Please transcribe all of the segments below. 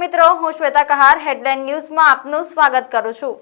મિત્રો, હું શ્વેતા કહાર, હેડલાઇન ન્યૂઝમાં આપનું સ્વાગત કરું છું.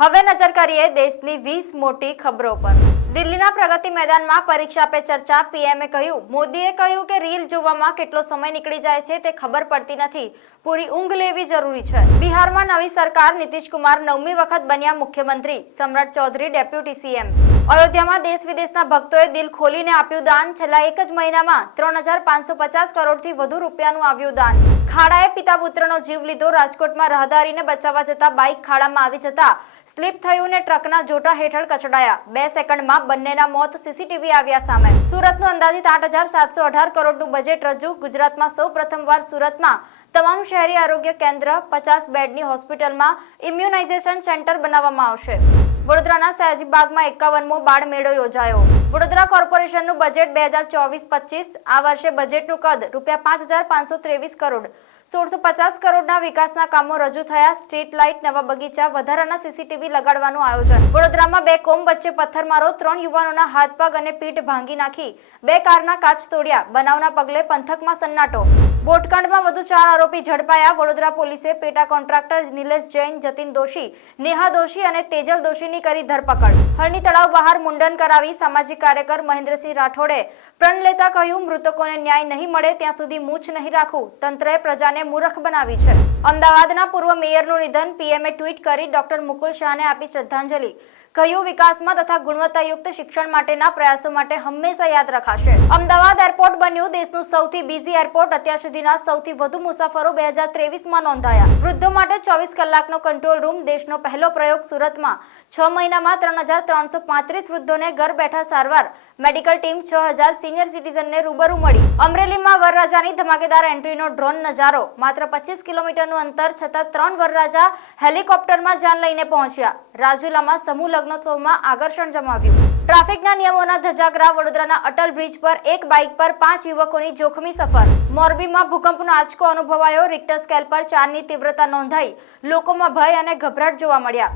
હવે નજર કરીએ દેશની વીસ મોટી ખબરો પર. દિલ્હીના પ્રગતિ મેદાનમાં પરીક્ષા પે ચર્ચા પીએમએ કહ્યું, મોદીએ કહ્યું કે રીલ જોવામાં કેટલો સમય નીકળી જાય છે તે ખબર પડતી નથી. પૂરી ઊંઘ લેવી જરૂરી છે. બિહારમાં નવી સરકાર નીતિશ કુમાર નવમી વખત બન્યા મુખ્યમંત્રી, સમ્રાટ ચૌધરી ડેપ્યુટી સીએમ. અયોધ્યામાં દેશ વિદેશના ભક્તોએ દિલ ખોલીને આપ્યું દાન. છેલ્લા એક જ મહિનામાં ત્રણ હજાર પાંચસો પચાસ કરોડથી વધુ રૂપિયાનું આવ્યું દાન. ખાડાએ પિતા પુત્રનો જીવ લીધો. રાજકોટમાં રાહદારીને બચાવવા જતા બાઇક ખાડામાં આવી જતા સ્લીપ થયું ને ટ્રકના જોટા હેઠળ કચડાયા. બે સેકન્ડમાં બંનેના મોત સીસીટીવી આવ્યા સામે. સુરતનું અંદાજિત આઠ હજાર સાતસો અઢાર કરોડનું બજેટ રજૂ. ગુજરાતમાં સૌ પ્રથમવાર સુરતમાં તમામ શહેરી આરોગ્ય કેન્દ્ર, પચાસ બેડની હોસ્પિટલમાં ઇમ્યુનાઇઝેશન સેન્ટર બનાવવામાં આવશે. વડોદરાના સયાજીબાગમાં એકાવનમો બાળ મેળો યોજાયો. વડોદરા કોર્પોરેશનનું બજેટ બે હજાર ચોવીસ પચીસ, આ વર્ષે બજેટનું કદ રૂપિયા પાંચ હજાર પાંચસો ત્રેવીસ કરોડ સોળસો પચાસ કરોડના વિકાસના કામો રજૂ થયા. સ્ટ્રીટ લાઇટ, નવા બગીચા, વધારાના સીસીટીવી લગાડવાનું આયોજન. વડોદરામાં બે કોમ વચ્ચે પથ્થરમારો, ત્રણ યુવાનોના હાથ પગ અને પીઠ ભાંગી નાખી. બે કારના કાચ તોડ્યા. બનાવના પગલે પંથકમાં સન્નાટો. બોટકાંડમાં વધુ ચાર આરોપી ઝડપાયા. વડોદરા પોલીસે પેટા કોન્ટ્રાક્ટર નિલેશ જૈન, જતીન દોશી, નેહા દોશી અને તેજલ દોશીની કરી ધરપકડ. હરણી તળાવ બહાર મુંડન કરાવી સામાજિક કાર્યકર મહેન્દ્રસિંહ રાઠોડે. પ્રણ લેતા કહ્યું, મૃતકોને ન્યાય નહીં મળે, ત્યાં સુધી મૂછ નહીં રાખું. તંત્રએ પ્રજાને મૂર્ખ બનાવી છે. અમદાવાદના પૂર્વ મેયરનું નિધન પીએમએ ટ્વીટ કરી ડોક્ટર મુકુલ શાહને આપી શ્રદ્ધાંજલિ. કહ્યું વિકાસમાં તથા ગુણવત્તાયુક્ત શિક્ષણ માટેના પ્રયાસો માટે હંમેશા યાદ રખાશે? અમદાવાદ એરપોર્ટ બન્યું દેશનું સૌથી બિઝી એરપોર્ટ અત્યાર સુધીના સૌથી વધુ મુસાફરો બે હજાર ત્રેવીસમાં નોંધાયા. વૃદ્ધો માટે ચોવીસ કલાકનો કંટ્રોલ રૂમ દેશનો પહેલો પ્રયોગ સુરતમાં. છ મહિનામાં ત્રણ હજાર ત્રણસો પાંત્રીસ વૃદ્ધોને ઘર બેઠા સારવાર. મેડિકલ ટીમ છ હજાર સિનિયર સિટીઝનને રૂબરૂ મળી. અમરેલીમાં વરરાજાની ધમાકેદાર એન્ટ્રીનો ડ્રોન નજારો. માત્ર પચીસ કિલોમીટરનું અંતર છતાં ત્રણ વરરાજા હેલિકોપ્ટરમાં જાન લઈને પહોંચ્યા. રાજુલામાં સમૂહ લગ્નોત્સવમાં આકર્ષણ જમાવ્યું. ટ્રાફિકના નિયમોના ધજાગરા વડોદરાના અટલ બ્રિજ પર એક બાઇક પર પાંચ યુવકોની જોખમી સફર. મોરબીમાં ભૂકંપનો આંચકો અનુભવાયો. રિક્ટર સ્કેલ પર ચારની તીવ્રતા નોંધાઈ. લોકોમાં ભય અને ગભરાટ જોવા મળ્યા.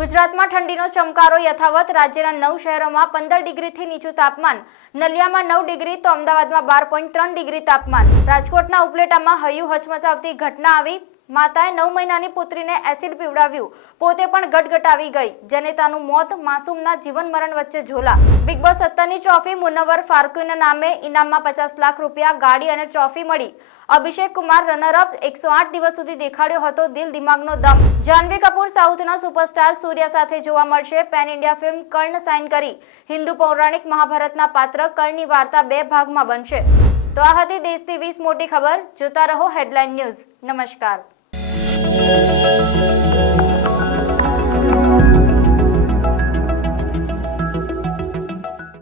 ગુજરાતમાં ઠંડીનો ચમકારો યથાવત. રાજ્યના નવ શહેરોમાં પંદર ડિગ્રીથી નીચું તાપમાન. નલિયામાં નવ ડિગ્રી તો અમદાવાદમાં બાર પોઈન્ટ ત્રણ ડિગ્રી તાપમાન. રાજકોટના ઉપલેટામાં હૈયું હચમચાવતી ઘટના આવી. માતાએ નવ મહિનાની પુત્રીને એસિડ પીવડાવ્યું. પોતે પણ ગટગટાવી ગઈ. જનેતાનું મોત, માસૂમના જીવન મરણ વચ્ચે ઝોલા. બિગ બોસ સત્તરની ટ્રોફી મુનવર ફારકુના નામે ઇનામમાં પચાસ લાખ રૂપિયા ગાડી અને ટ્રોફી મળી. અભિષેક કુમાર રનરઅપ એકસો આઠ દિવસ સુધી દેખાડ્યો હતો દિલ દિમાગનો દમ. જાનવી કપૂર સાઉથના સુપરસ્ટાર સૂર્યા સાથે જોવા મળશે. Pan India film Karna sign કરી. હિન્દુ પૌરાણિક મહાભારતના પાત્ર કર્ણની વાર્તા બે ભાગમાં બનશે. તો આ હતી દેશની વીસ મોટી ખબર. જોતા રહો હેડલાઇન ન્યૂઝ. નમસ્કાર. Música